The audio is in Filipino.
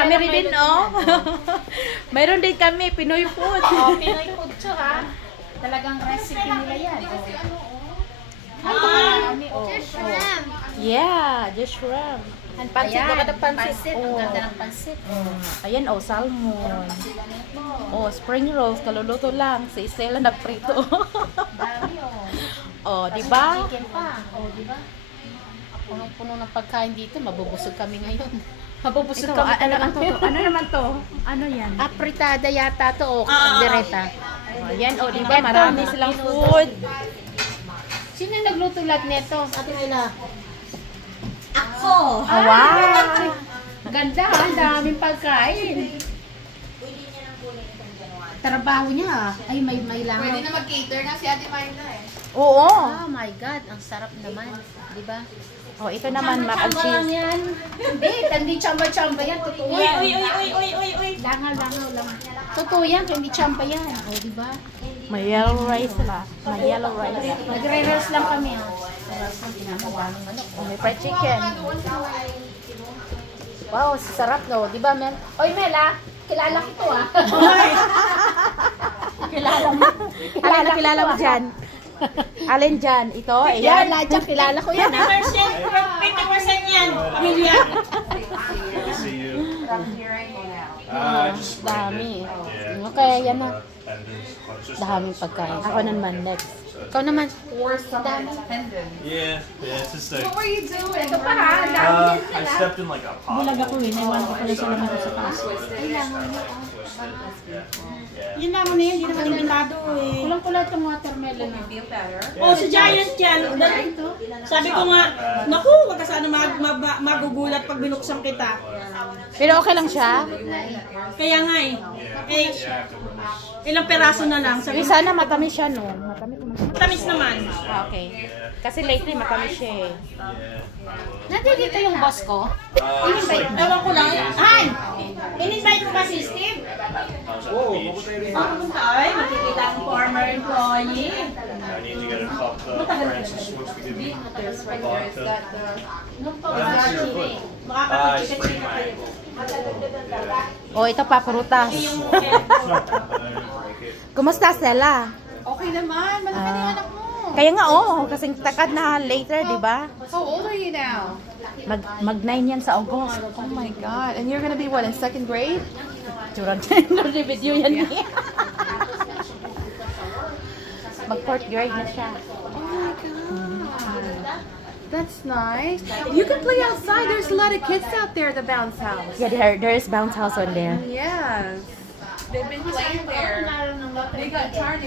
kami rin din, oh. Mayroon din kami, Pinoy food. Oh, Pinoy food to, ha? Talagang recipe nila yan. Kami, oh. Yeah, just shrimp. Pansit, baka na pansit. Ang ganda ng pansit. Ayan, oh, salmon. Oh, spring rolls, kaluluto lang. Si Estela nagprito. Dami, oh. Oh, di ba? Chicken pa. Oh, di ba? Punong-puno ng pagkain dito, mabubusog kami ngayon. Mabubusog kami talaga. Ano naman to? Ano yan? Apritada yata to, o kaldereta. Oh, ayan, oh, di ba? Marami silang food. Sino yung nagluto lahat nito? Ate nila. Oh, wow! Ganda, ang daming pagkain. Trabaho niya. Ay, may langaw. Pwede na mag-cater na si Ate Myla eh. Oo. Oh my God, ang sarap naman. Di ba? Oh, ito naman, mac and Chamba lang cheese. yan. Hindi chamba-chamba yan. Totoo yan. Uy. Langaw. Totoo yan, hindi chamba yan. O, di ba? May yellow rice sila. May yellow rice. Nagre-rehearse lang kami, ha? Oh, may fried chicken. Wow, sarap, no? Di ba, Mel? Oy, Mel, ha? Kilala ko to, ha? Kilala mo dyan. Alin dyan? Ito? Yan, Ayan. lahat dyan, kilala ko yan, ha? 50% yan. Pamilya. See you. Just Dami. Yeah. Okay, yan na. Attendance. Daming pagkain. Ako naman, next. Ikaw naman. Yeah, it's just like. What were you doing? Ito pa, ha? Dami yan I stepped in like a pot. Bulag ako eh. Naiwan ko pala sila mga sa taas. Yun naman na yun, hindi naman limitado eh. Kulang-kulang itong watermelon. Oh, si Giant yan. Sabi ko nga, naku, wag ka sana magugulat pag binuksan kita. Pero okay lang siya. Kaya nga eh. Eh, ilang peraso na lang. Sabi Sabi sana matamis siya, no? Matamis naman siya. tamis naman. Ah, okay. Kasi lately matamis siya eh. Nandito yung boss ko. In-invite. Ewan ko lang. Han! In-invite mo ba si Steve? Ay, makikita ang former employee. I need to get a cup. Francis wants to give me vodka. Makakapag-chika-chika kayo. Oh, ito pa, prutas. Kumusta, Stella? Okay naman. Malaki na yung anak mo. Kaya nga, oh, kasing takad na later, di ba? How old are you now? Mag-9 yan sa August. Oh my God. And you're gonna be what, in second grade? Turang video yan niya. Mag-4th grade na siya. Oh my God. That's nice. You can play outside. There's a lot of kids out there at the bounce house. Yeah, there is bounce house on there. Yes. They've been playing there. They got tired.